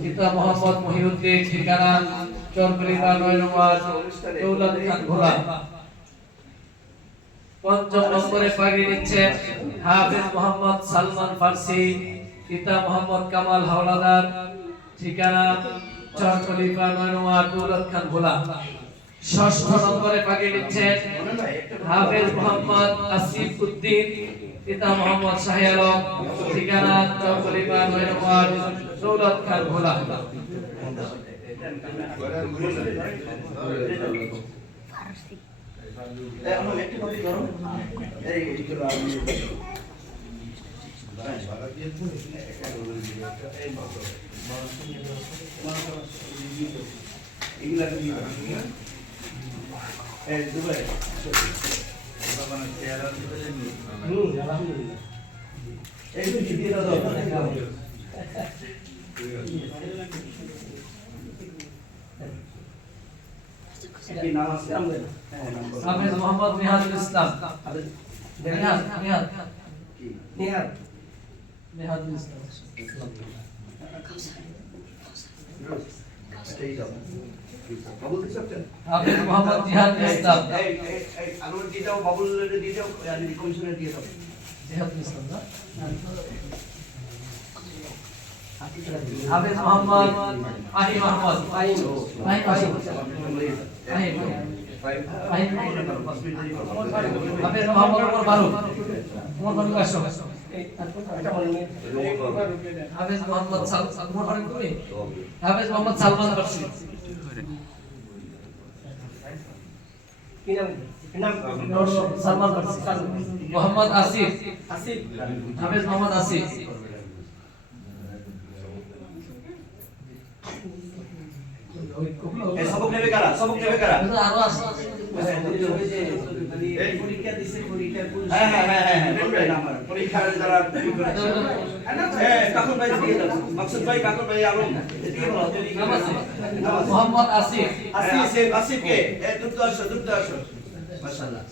পিতা মোহাম্মদ মহিউদ্দিন, ঠিকানা চরকলিবা ৯ নম্বর, দৌলত খান ভোলা। পঞ্চম নম্বরে পাগড়ি নিচ্ছেন হাফেজ মোহাম্মদ সালমান ফার্সি, পিতা মোহাম্মদ কামাল হাওলাদার, ঠিকানা চরকলিবা ৯ নম্বর, দৌলত খান ভোলা। ষষ্ঠ নম্বরে পাগড়ি নিচ্ছেন হাফেজ মোহাম্মদ আসিফ উদ্দিন, পিতা মোহাম্মদ শাহী আলম, ঠিকানা চরকলিবা ৯ নম্বর, দৌলত খান ভোলা। হাফেজ মোহাম্মদ নিহাদুল ইসলাম, নিহাদুল ইসলাম। হাফেজ মোহাম্মদ জিহাদুল ইসলাম, জিহাদুল ইসলাম না? হাফেজ মোহাম্মদ আহিম আহমদ, হাফেজ মোহাম্মদ ওমর ফারুক, আসো। হাফেজ মোহাম্মদ ওমর ফারুক তুমি? হাফেজ মোহাম্মদ সালমান ফার্সি, সালমান ফার্সি। মোহাম্মদ আসিফ, হাফেজ মোহাম্মদ আসিফ। सबक नेবে কারা? আরো আছে পরীক্ষা দিছে, পরীক্ষার নাম্বার পরীক্ষার যারা কাকুর ভাই দিয়ে দাও, মাকসুদ ভাই, কাকুর ভাই আলম দিয়ে বলো। মোহাম্মদ আসিফ, আসিফ কে? দ্রুত আসো, মাশাআল্লাহ।